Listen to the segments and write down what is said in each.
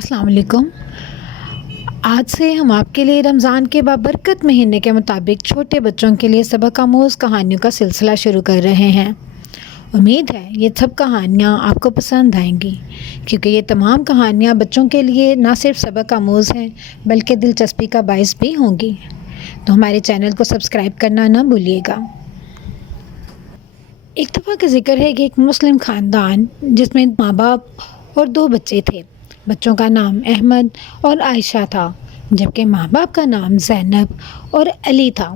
السلام علیکم۔ آج سے ہم آپ کے لیے رمضان کے بابرکت مہینے کے مطابق چھوٹے بچوں کے لیے سبق آموز کہانیوں کا سلسلہ شروع کر رہے ہیں۔ امید ہے یہ سب کہانیاں آپ کو پسند آئیں گی، کیونکہ یہ تمام کہانیاں بچوں کے لیے نہ صرف سبق آموز ہیں بلکہ دلچسپی کا باعث بھی ہوں گی۔ تو ہمارے چینل کو سبسکرائب کرنا نہ بھولیے گا۔ ایک دفعہ کا ذکر ہے کہ ایک مسلم خاندان جس میں ماں باپ اور 2 بچے تھے۔ بچوں کا نام احمد اور عائشہ تھا، جبکہ ماں باپ کا نام زینب اور علی تھا۔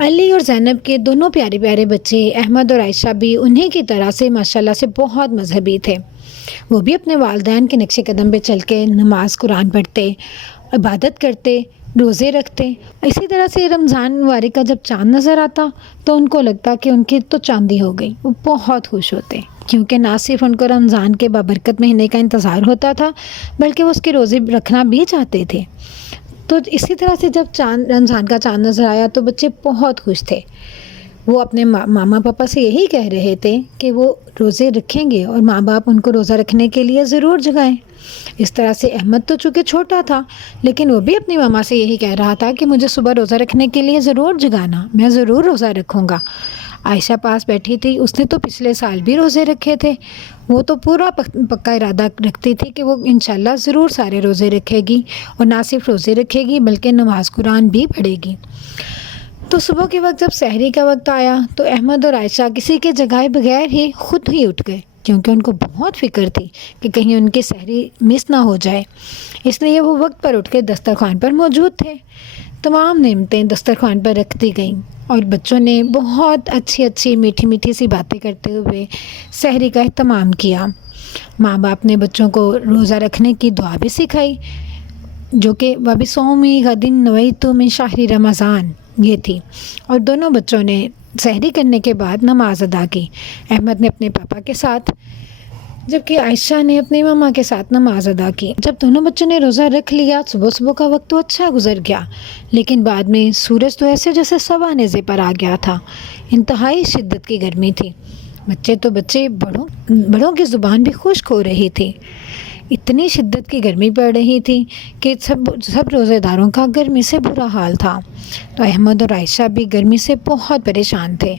علی اور زینب کے دونوں پیارے پیارے بچے احمد اور عائشہ بھی انہیں کی طرح سے ماشاءاللہ سے بہت مذہبی تھے۔ وہ بھی اپنے والدین کے نقش قدم پہ چل کے نماز قرآن پڑھتے، عبادت کرتے، روزے رکھتے۔ اسی طرح سے رمضان مبارک کا جب چاند نظر آتا تو ان کو لگتا کہ ان کی تو چاندی ہو گئی۔ وہ بہت خوش ہوتے، کیونکہ نہ صرف ان کو رمضان کے بابرکت مہینے کا انتظار ہوتا تھا بلکہ وہ اس کے روزے رکھنا بھی چاہتے تھے۔ تو اسی طرح سے جب رمضان کا چاند نظر آیا تو بچے بہت خوش تھے۔ وہ اپنے ماما پاپا سے یہی کہہ رہے تھے کہ وہ روزے رکھیں گے اور ماں باپ ان کو روزہ رکھنے کے لیے ضرور جگائیں۔ اس طرح سے احمد تو چونکہ چھوٹا تھا، لیکن وہ بھی اپنی ماما سے یہی کہہ رہا تھا کہ مجھے صبح روزہ رکھنے کے لیے ضرور جگانا، میں ضرور روزہ رکھوں گا۔ عائشہ پاس بیٹھی تھی، اس نے تو پچھلے سال بھی روزے رکھے تھے۔ وہ تو پورا پکا ارادہ رکھتی تھی کہ وہ انشاءاللہ ضرور سارے روزے رکھے گی، اور نہ صرف روزے رکھے گی بلکہ نماز قرآن بھی پڑھے گی۔ تو صبح کے وقت جب سحری کا وقت آیا تو احمد اور عائشہ کسی کے جگائے بغیر ہی خود ہی اٹھ گئے، کیونکہ ان کو بہت فکر تھی کہ کہیں ان کی سحری مس نہ ہو جائے۔ اس لیے وہ وقت پر اٹھ کے دسترخوان پر موجود تھے۔ تمام نعمتیں دسترخوان پر رکھ دی گئیں اور بچوں نے بہت اچھی میٹھی میٹھی سی باتیں کرتے ہوئے سحری کا اہتمام کیا۔ ماں باپ نے بچوں کو روزہ رکھنے کی دعا بھی سکھائی، جو کہ وَبِصَوْمِ غَدٍ نَوَيْتُ مِنْ شَهْرِ رمضان یہ تھی، اور دونوں بچوں نے سحری کرنے کے بعد نماز ادا کی۔ احمد نے اپنے پاپا کے ساتھ، جبکہ عائشہ نے اپنی ماما کے ساتھ نماز ادا کی۔ جب دونوں بچوں نے روزہ رکھ لیا، صبح کا وقت تو اچھا گزر گیا، لیکن بعد میں سورج تو ایسے جیسے سوا نیزے پر آ گیا تھا۔ انتہائی شدت کی گرمی تھی۔ بچے بڑوں کی زبان بھی خشک ہو رہی تھی۔ اتنی شدت کی گرمی پڑ رہی تھی کہ سب روزے داروں کا گرمی سے برا حال تھا۔ تو احمد اور عائشہ بھی گرمی سے بہت پریشان تھے،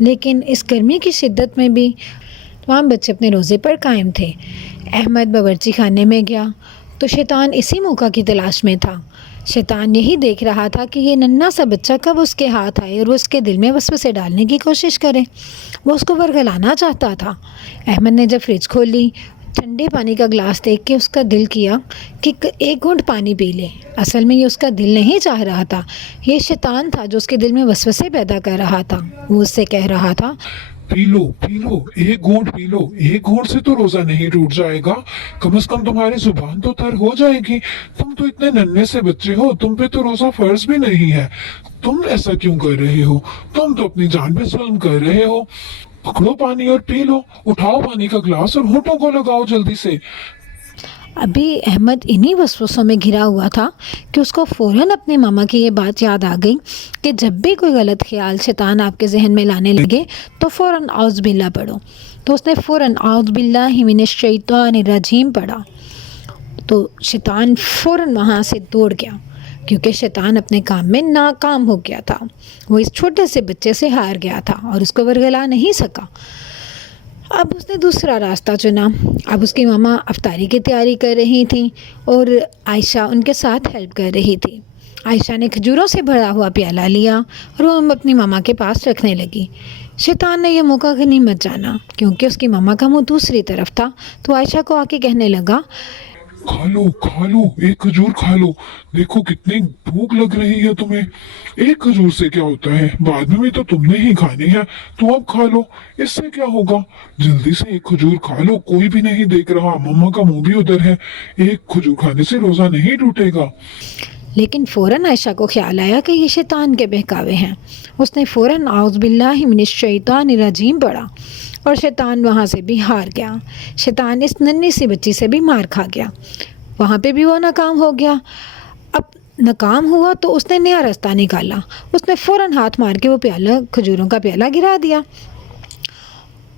لیکن اس گرمی کی شدت میں بھی تمام بچے اپنے روزے پر قائم تھے۔ احمد باورچی خانے میں گیا تو شیطان اسی موقع کی تلاش میں تھا۔ شیطان یہی دیکھ رہا تھا کہ یہ ننھا سا بچہ کب اس کے ہاتھ آئے اور وہ اس کے دل میں وسوسے ڈالنے کی کوشش کرے۔ وہ اس کو ورگلانا چاہتا تھا۔ احمد نے جب فریج کھولی، ٹھنڈے پانی کا گلاس دیکھ کے اس کا دل کیا کہ ایک گھونٹ پانی پی لے۔ اصل میں یہ اس کا دل نہیں چاہ رہا تھا، یہ شیطان تھا جو اس کے دل میں وسوسے پیدا کر رہا تھا۔ وہ اس سے کہہ رہا تھا، پی لو ایک گھونٹ پی لو، ایک گھونٹ سے تو روزہ نہیں ٹوٹ جائے گا، کم از کم تمہاری زبان تو تر ہو جائے گی۔ تم تو اتنے ننھے سے بچے ہو، تم پہ تو روزہ فرض بھی نہیں ہے، تم ایسا کیوں کر رہے ہو؟ تم تو اپنی جان پہ ظلم کر رہے ہو۔ پکڑو پانی اور پی لو، اٹھاؤ پانی کا گلاس اور ہونٹوں کو لگاؤ جلدی سے۔ ابھی احمد انہی وسوسوں میں گھرا ہوا تھا کہ اس کو فوراً اپنے ماما کی یہ بات یاد آ گئی کہ جب بھی کوئی غلط خیال شیطان آپ کے ذہن میں لانے لگے تو فوراً اعوذ باللہ پڑھو۔ تو اس نے فوراً اعوذ باللہ من الشیطان الرجیم پڑھا، تو شیطان فوراً وہاں سے دوڑ گیا، کیونکہ شیطان اپنے کام میں ناکام ہو گیا تھا۔ وہ اس چھوٹے سے بچے سے ہار گیا تھا اور اس کو ورگلا نہیں سکا۔ اب اس نے دوسرا راستہ چنا۔ اب اس کی ماما افطاری کی تیاری کر رہی تھیں اور عائشہ ان کے ساتھ ہیلپ کر رہی تھی۔ عائشہ نے کھجوروں سے بھرا ہوا پیالہ لیا اور وہ اپنی ماما کے پاس رکھنے لگی۔ شیطان نے یہ موقع غنیمت جانا، کیونکہ اس کی ماما کا منہ دوسری طرف تھا، تو عائشہ کو آ کے کہنے لگا، کھا لو ایک کھجور کھا لو، دیکھو کتنی بھوک لگ رہی ہے تمہیں۔ ایک کھجور سے کیا ہوتا ہے، بعد میں بھی تو تم نے ہی کھانی ہے، تو اب کھا لو، اس سے کیا ہوگا؟ جلدی سے ایک کھجور کھا لو، کوئی بھی نہیں دیکھ رہا، مما کا منہ بھی ادھر ہے، ایک کھجور کھانے سے روزہ نہیں ٹوٹے گا۔ لیکن فوراً عائشہ کو خیال آیا کہ یہ شیطان کے بہکاوے ہیں۔ اس نے فوراً اعوذ باللہ من الشیطان الرجیم پڑھا اور شیطان وہاں سے بھی ہار گیا۔ شیطان اس ننھی سی بچی سے بھی مار کھا گیا، وہاں پہ بھی وہ ناکام ہو گیا۔ اب ناکام ہوا تو اس نے نیا راستہ نکالا۔ اس نے فوراً ہاتھ مار کے وہ کھجوروں کا پیالہ گرا دیا،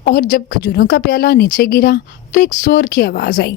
اور جب کھجوروں کا پیالہ نیچے گرا تو ایک زور کی آواز آئی۔